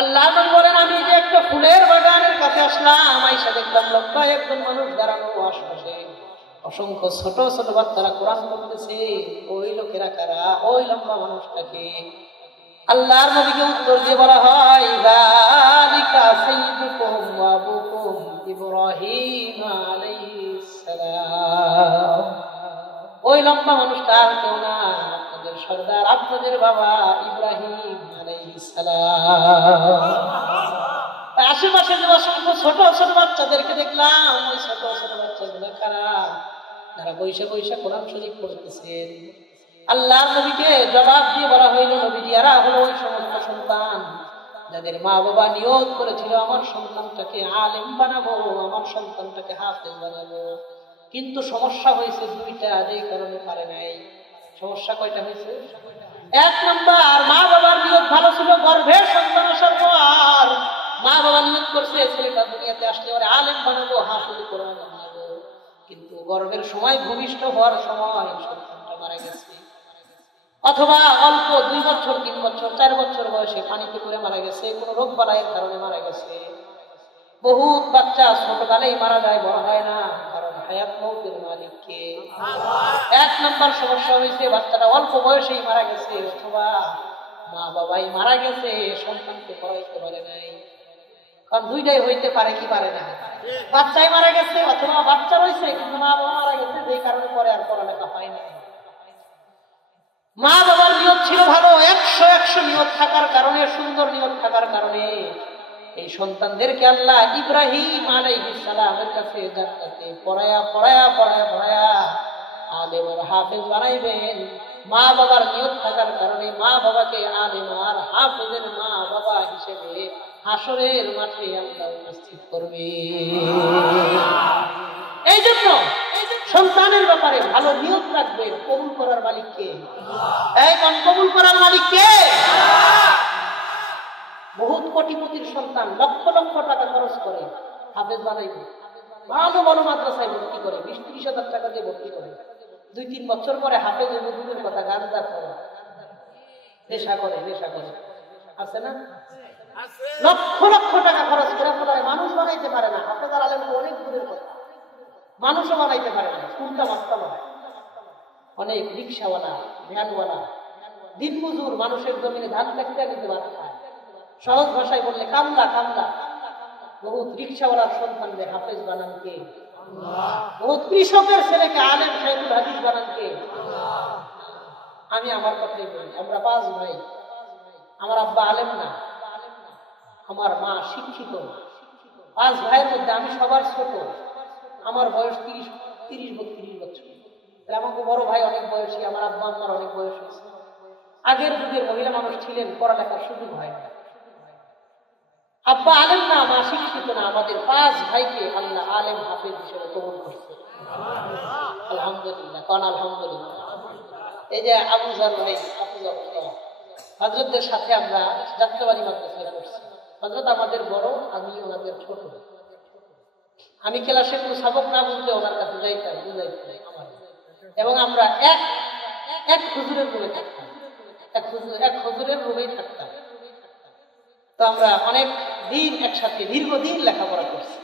আল্লাহ বলেন, আমি যে একটা ফুলের বাগানের কাছে আসলাম, আইসা দেখলাম লম্বা একজন মানুষ দাঁড়ানো, আশপাশে অসংখ্য ছোট ছোট বাচ্চারা কোরআন পড়তেছে। ওই লোকেরা কারা? ওই লম্বা মানুষটাকে। আল্লাহর নবীকে উত্তর দিয়ে বলা হয়, যালিকা সাইয়্যিদুকুম ওয়া আবুকুম ইব্রাহিম আলাইহিস সালাম। ওই লম্বা মানুষটা আর কেউ না, আপনাদের সর্দার, আপনাদের বাবা ইব্রাহিম আলাইহিস সালাম। আশেপাশে যে অসংখ্য ছোট ছোট বাচ্চাদেরকে দেখলাম, ওই ছোট ছোট বাচ্চাগুলো কারা? যারা বৈশা বৈশা কোরআন শরীফ পড়তেছেন। আল্লাহর নবীকে জবাব দিয়ে বলা হইল, নবীজি, এরা হলো ওই সমস্ত সন্তান যাদের মা বাবা নিয়ত করেছিল, আমার সন্তানটাকে আলেম বানাবো, আমার সন্তানটাকে হাফেজ বানাবো। কিন্তু সমস্যা হয়েছে দুইটা, যে কারণে পারে নাই। সমস্যা কয়টা হয়েছে? এক নাম্বার, মা বাবার নিয়ত ভালো ছিল, গর্ভের সন্তান আসার পর মা বাবা নিয়ত করছে ছেলেটা দুনিয়াতে আসলে ওরে আলেম বানাবো, হাফেজ কোরআন বানাবো। কিন্তু গর্ভের সময়, ভূমিষ্ঠ হওয়ার সময় সন্তানটা মারা গেছে। অথবা অল্প 2 বছর, 3 বছর, 4 বছর বয়সে পানিতে করে মারা গেছে, কোনো রোগ বালাইয়ের কারণে মারা গেছে। বহুত বাচ্চা ছোটকালেই মারা যায়, বড় হয় না, কারণ হায়াত মৌতের মালিক কে? এক নম্বর সমস্যা হয়েছে, বাচ্চাটা অল্প বয়সেই মারা গেছে, অথবা মা বাবাই মারা গেছে, সন্তানকে পড়াইতে পারে নাই। কারণ দুইটাই হইতে পারে কি পারে না? বাচ্চাই মারা গেছে, অথবা বাচ্চা রয়েছে কিন্তু মা বাবা মারা গেছে, যেই কারণে পরে আর পড়ালেখা হয় না। মা বাবার নিয়ত ছিল ভালো, 100 নিয়ত থাকার কারণে, সুন্দর নিয়ত থাকার কারণে এই সন্তানদেরকে আল্লাহ ইব্রাহিম আলাইহিস সালামের কাছে জান্নাতে পড়ায়া পড়ায়া পড়ায়া পড়ায়া আলেম আর হাফেজ বানাইবেন। মা বাবার নিয়ত থাকার কারণে মা বাবাকে আলেম আর হাফেজের মা বাবা হিসেবে হাসরের মাঠে আল্লাহ উপস্থিত করবে। এই জন্য সন্তানের ব্যাপারে ভালো নিয়ত রাখবেন। কবুল করার মালিক কে? এই কোন কবুল করার মালিক কে? বহুত কোটিপতির সন্তান লক্ষ লক্ষ টাকা খরচ করে হাফেজ বানাইবে, ভালো ভালো মাদ্রাসায় ভর্তি করে, 20-30 হাজার টাকা দিয়ে ভর্তি করে। 2-3 বছর পরে হাফেজের মজুদের কথা গাঁজা করে, নেশা করে, নেশা করে, আছে না? লক্ষ লক্ষ টাকা খরচ করে মানুষ বানাইতে পারে না। হাফেজ আর আলেম অনেক দূরের কথা, মানুষও বানাইতে পারে না। কোনটা মাস্তা বানায়? অনেক রিক্সাওয়ালা, ভ্যানওয়ালা, দিনমজুর মানুষের জমিনে ধান কাটতে দিতে ভাত খায়। সহজ ভাষায় বললে কামলা কামলা। বহুত রিক্সাওয়ালার সন্তানদের হাফেজ বানান কে? বহুত কৃষকের ছেলেকে আলেম সাইদুল হাদিস বানান কে? আমি আমার কথাই বলি, আমরা 5 ভাই। আমার আব্বা আলেম না, আমার মা শিক্ষিত। 5 ভাইয়ের মধ্যে আমি সবার ছোট। আমার বয়স 30-32 বছর। আমাকে বড় ভাই অনেক বয়সী, আমার আব্বা আম্মার অনেক বয়স হয়েছে। আগের যুগের মহিলা মানুষ ছিলেন, পড়ালেখার সুযোগ হয় না। আব্বা আলেম না, মা শিক্ষিত না। আমাদের 5 ভাইকে আল্লাহ আলেম হাফেজ হিসেবে কবুল করছে। আলহামদুলিল্লাহ, কোন আলহামদুলিল্লাহ। এই যে আবু জার ভাই, হযরতদের সাথে আমরা যাত্রাবাড়ি মাদ্রাসায় পড়ছি। হযরত আমাদের বড়, আমি ওনাদের ছোট। আমি ক্লাসে কোনো সাবক না বুঝলে ওনার কাছে যাইতাম, বুঝাইতাম আমার। এবং আমরা এক হুজুরের রুমে থাকতাম, এক হুজুরের রুমেই থাকতাম। তো আমরা অনেক দিন একসাথে দীর্ঘদিন লেখাপড়া করছি।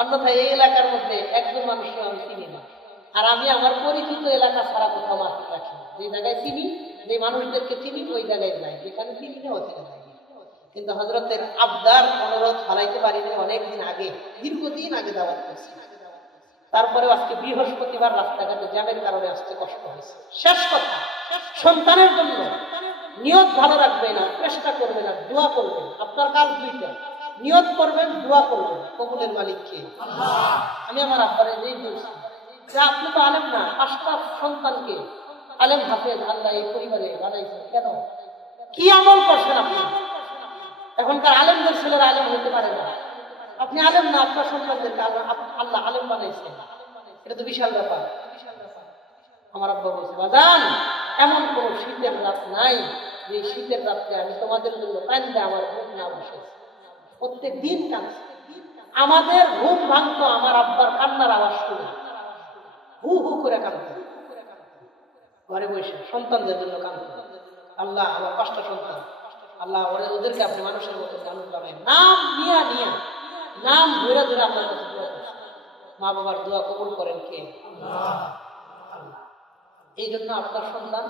অন্যথায় এই এলাকার মধ্যে একজন মানুষকে আমি চিনি না। আর আমি আমার পরিচিত এলাকা ছাড়া কোথাও মাথা রাখি না। যে জায়গায় চিনি, যে মানুষদেরকে চিনি, ওই জায়গায় যাই। যেখানে চিনি না ওখানে যাই। কিন্তু হযরতের আবদার অনুরোধ ফালাইতে পারিনি। অনেকদিন আগে, দীর্ঘদিন আগে দাওয়াত করছি। তারপরেও আজকে বৃহস্পতিবার রাস্তাঘাটে জ্যামের কারণে আসতে কষ্ট হয়েছে। শেষ কথা, সন্তানের জন্য নিয়ত ভালো রাখবেন, না চেষ্টা করবেন, না দোয়া করবেন। আপনার কাজ দুইটা, নিয়ত করবেন, দোয়া করবেন। কবুলের মালিক কে? আল্লাহ। আমি আমার আব্বারে যেই বলছি যে আপনি তো আলেম না, 5টা সন্তানকে আলেম হাফেজ আল্লাহ এই পরিবারে বানাইছেন, কেন? কি আমল করছেন আপনি? এখনকার আলেমদের ছেলেরা আলেম হতে পারে না। আপনি আলেম না, আপনার সন্তানদেরকে আল্লাহ আলেম বানাইছেন, এটা তো বিশাল ব্যাপার। আমার আব্বা বলছে, বাজান, এমন কোন শীতের রাত নাই যে শীতের রাত্রে আমি তোমাদের জন্য কান্দে আমার ঘুম না বসে। প্রত্যেক দিন কাঁদছে। আমাদের ঘুম ভাঙতো আমার আব্বার কান্নার আওয়াজ শুনে, হু হু করে কাঁদতো ঘরে বসে, সন্তানদের জন্য কাঁদতো। আল্লাহ, আমার 5টা সন্তান, আল্লাহ ওদেরকে আপনি মানুষের মতো জানুন। নাম ধরে ধরে আল্লাহর কাছে দোয়া করছি। মা বাবার দোয়া কবুল করেন কে? আল্লাহ। এই জন্য আপনার সন্তান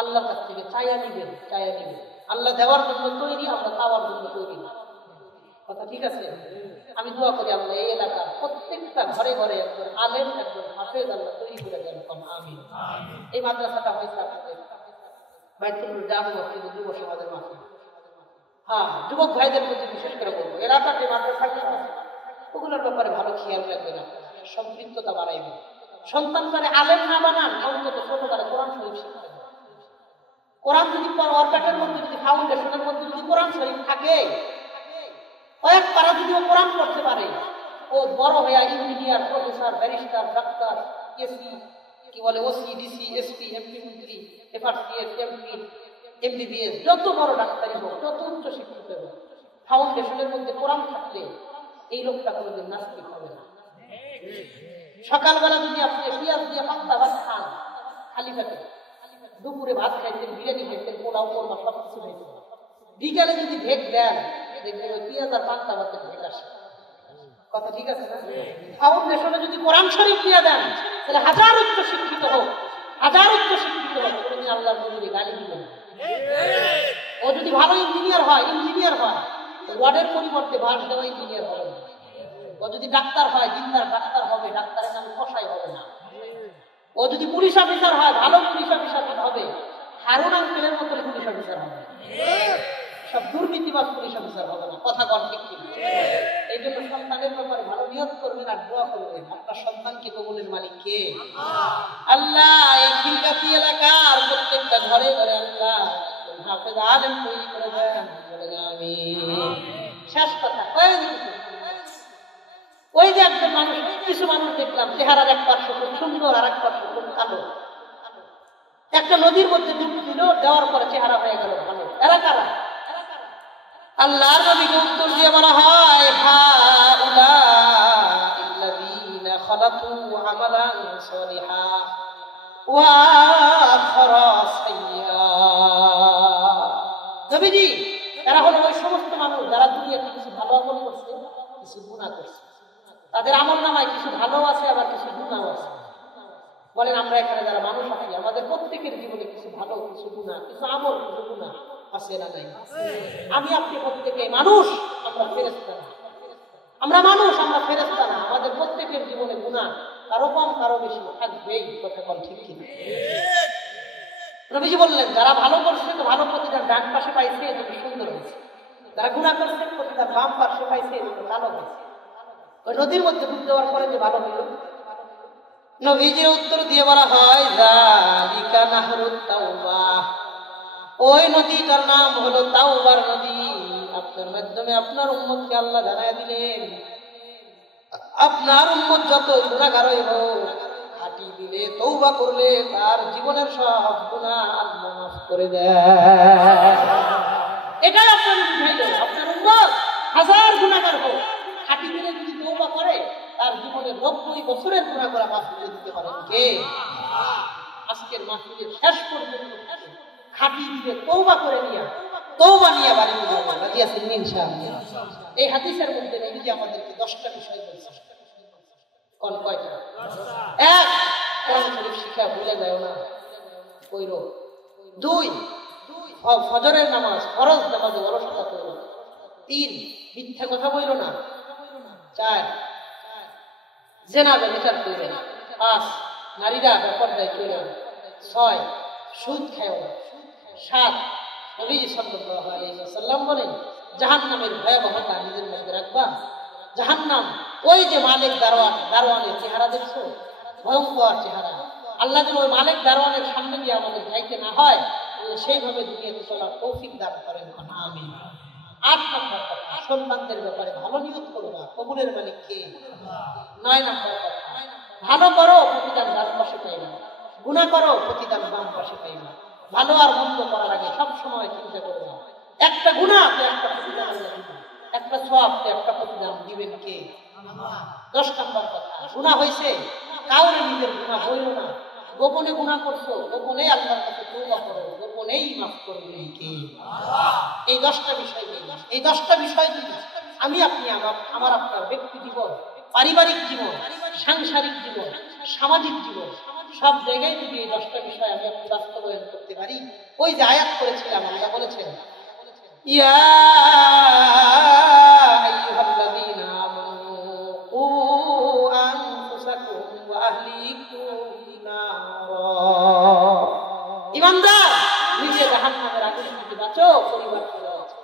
আল্লাহর কাছ থেকে চাইয়া নিবেন। আল্লাহ দেওয়ার জন্য তৈরি, আমরা পাওয়ার জন্য তৈরি না। কথা ঠিক আছে? আমি দোয়া করি আল্লাহ এই এলাকার প্রত্যেকটা ঘরে ঘরে একজন আলেম, একজন হাফেজ আল্লাহ তৈরি করে দেন। আমিন। এই মাদ্রাসাটা হয়েছে আপনাদের বাইতুল জামে মসজিদ যুব সমাজের মাঠে। হ্যাঁ, যুবক ভাইদের প্রতি বিশেষ করে বলবো, এলাকার যে মাদ্রাসাগুলো আছে ওগুলোর ব্যাপারে ভালো খেয়াল রাখবেন, সম্পৃক্ততা বাড়াইবেন। সন্তানকে আলেম না বানান, অন্তত ছোটবেলায় কোরআন শরীফ শিখতে হবে। কোরআন যদি অর্কাটের মধ্যে, যদি ফাউন্ডেশনের মধ্যে যদি কোরআন শরীফ থাকে, কয়েক পারা যদি ও কোরআন পড়তে পারে, ও বড় হয়ে engineer, professor, barrister, doctor, AC, কি বলে ওসি, ডিসি, এসপি, এমপি, মন্ত্রী, এফআরসিএস, এমপি, এমবিবিএস, যত বড় ডাক্তারই হোক, যত উচ্চ শিক্ষিত হোক, ফাউন্ডেশনের মধ্যে কোরআন থাকলে এই লোকটা কোনোদিন নাস্তিক হবে না। সকালবেলা যদি আপনি পেঁয়াজ দিয়ে পান্তা ভাত খান খালি পেটে, দুপুরে ভাত খাইতেন, বিরিয়ানি খাইতেন, পোলাও, কোরমা সব কিছু খাইতেন, বিকালে যদি ভেগ দেন দেখবেন ওই পেঁয়াজ আর পান্তা ভাতের ভেগ আসে। কথা ঠিক আছে না? ফাউন্ডেশনে যদি কোরআন শরীফ দিয়ে দেন, তাহলে হাজার উচ্চ শিক্ষিত হোক, কোনোদিন আল্লাহর নবীকে গালি দিবেন। ও যদি ভালো ইঞ্জিনিয়ার হয়, ওয়ার্ডের পরিবর্তে বাস দেওয়া ইঞ্জিনিয়ার হবে না। ও যদি ডাক্তার হয়, দিনদার ডাক্তার হবে, ডাক্তারের নামে কসাই হবে না। ও যদি পুলিশ অফিসার হয়, ভালো পুলিশ অফিসার হবে, হারুন আঙ্কেলের মতো পুলিশ অফিসার হবে। সব দুর্নীতিবাদ পুলিশ অফিসার হবে না। কথা কন ঠিক কি? এই জন্য সন্তানের ব্যাপারে ভালো নিয়ত করবেন আর দোয়া করবেন। আপনার সন্তানকে কবুলের মালিক কে? আল্লাহ। এই খিলগাতি এলাকার প্রত্যেকটা ঘরে ঘরে আল্লাহ হাফেজ আলেম তৈরি করে দেন। বলেন আমিন। শেষ কথা, ওই যে একজন মানুষ, কিছু মানুষ দেখলাম চেহারার এক পার্শ্ব খুব সুন্দর আর এক পার্শ্ব খুব কালো। একটা নদীর মধ্যে ডুব দিল, দেওয়ার পরে চেহারা হয়ে গেল ভালো। এরা কারা? আল্লাহর নবীকে উত্তর দিয়ে বলা হয়, হাউলাইল্লাযীনা খালাতু আমালান সালিহা ওয়া আখরা সাইয়্যা। নবীজি, এরা হলো ওই সমস্ত মানুষ যারা দুনিয়াতে কিছু ভালো আমল করছে, কিছু গুনাহ করছে। তাদের আমলনামায় কিছু ভালো আছে, আবার কিছু গুনাহ আছে। বলেন, আমরা এখানে যারা মানুষ আছি, আমাদের প্রত্যেকের জীবনে কিছু ভালো, কিছু গুনাহ, কিছু আমল, কিছু গুনাহ আছে না নাই? আমি আপনি প্রত্যেকে মানুষ, আমরা ফেরেশতা না। আমরা মানুষ, আমরা ফেরেশতা না। আমাদের প্রত্যেকের জীবনে গুনাহ কারো কম কারো বেশি থাকবেই। কথা বল ঠিক কি? নবীজি বললেন, যারা ভালো করছে তো ভালো প্রতিদান ডান পাশে পাইছে, এজন্য সুন্দর হয়েছে। যারা গুনাহ করছে প্রতিদান বাম পাশে পাইছে, এজন্য কালো হয়েছে। ওই নদীর মধ্যে ডুব দেওয়ার পরে যে ভালো হইল, নবীজির উত্তর দিয়ে বলা হয়, যালিকা নাহরুত তাওবা। ওই নদীটার নাম হলো তাওবার নদী। আপনার মাধ্যমে আপনার উম্মতকে আল্লাহ জানায় দিলেন, আপনার উম্মত যত গুনাহগারই হোক, খাঁটি দিলে তওবা করলে তার জীবনের সব গুনাহ আল্লাহ মাফ করে দেয়। এটাই আপনার বুঝাইল, আপনার উম্মত হাজার গুনাহগার হোক, খাঁটি দিলে যদি তওবা করে, তার জীবনের 90 বছরের গুনাহ করা মাফ করে দিতে পারেন কে? আজকের মাহফিলের শেষ পর্যন্ত খাঁটি দিলে তওবা করে নিয়ে বাড়ি যাবো, রাজি আছেন ইনশাআল্লাহ। এই হাদিসের মধ্যে নবীজি আমাদেরকে 10টা বিষয় বলছেন। কোন কয়টা? 1, কোরআন শরীফ শিক্ষা ভুলে যাও না, কইরো। 2, ফজরের নামাজ, ফরজ নামাজে অলসতা করো। 3, মিথ্যা কথা বইলো না। 4, জিনা ব্যভিচার করো না। 5, নারীরা বেপরদায় চলো না। 6, সুদ খাও না। 7, নবীজি সাল্লাল্লাহু আলাইহি ওয়াসাল্লাম বলেন, জাহান্নামের ভয়াবহতা নিজের মধ্যে রাখবা। জাহান্নাম ওই যে মালিক দারোয়ানের চেহারা দেখছো, ভয়ঙ্কর চেহারা। আল্লাহ যেন ওই মালিক দারোয়ানের সামনে গিয়ে আমাদের যাইতে না হয়, সেইভাবে দুনিয়াতে চলার তৌফিক দান করেন। আমিন। 8 নম্বর কথা, সন্তানদের ব্যাপারে ভালো নিয়ত করবা, কবুলের মালিক কে? 9 নম্বর কথা, ভালো করো প্রতিদান ডান পাশে পাইবা, গুনাহ করো প্রতিদান বাম পাশে পাইবা। ভালো আর মন্দ করার আগে সব সময় চিন্তা করবা, একটা গুনাহ তো একটা প্রতিদান আল্লাহ দিবেন, একটা সওয়াব তো একটা প্রতিদান দিবেন কে? আল্লাহ। 10 নম্বর কথা, গুনাহ হইছে কাউরে নিজের গুনাহ বইলো না। গোপনে গুনাহ করছো, গোপনে আল্লাহর কাছে তওবা করো, গোপনেই মাফ করবেন কে? আল্লাহ। এই 10টা বিষয়, এই 10টা বিষয় যদি আমি আপনি আমার আপনার ব্যক্তি জীবন, পারিবারিক জীবন, সাংসারিক জীবন, সামাজিক জীবন, সব জায়গায় যদি এই 10টা বিষয় আমি আপনি বাস্তবায়ন করতে পারি, ওই যে আয়াত করেছিলাম, আল্লাহ বলেছেন ইয়া আইয়ুহাল্লাযীনা আমানু কু আনফুসাকুম ওয়া আহলিকুম নারা। ঈমানদার, নিজে জাহান্নামের আগুন থেকে বাঁচো, পরিবার থেকে বাঁচো।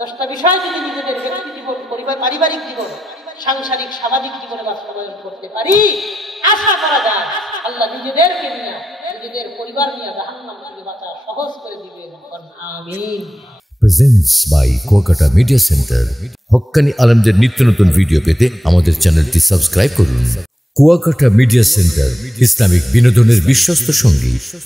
10টা বিষয় যদি নিজেদের ব্যক্তি জীবন, পরিবার, পারিবারিক জীবন, সাংসারিক, সামাজিক জীবনে বাস্তবায়ন করতে পারি, আশা করা যায় আল্লাহ নিজেদেরকে নিয়ে, নিজেদের পরিবার নিয়ে জাহান্নাম থেকে বাঁচা সহজ করে দিবেন। আমিন। Presents by Kuakata media centre. হক্কানি আলেমদের নিত্য নতুন ভিডিও পেতে আমাদের চ্যানেলটি সাবস্ক্রাইব করুন। কুয়াকাটা মিডিয়া সেন্টার, ইসলামিক বিনোদনের বিশ্বস্ত সঙ্গী।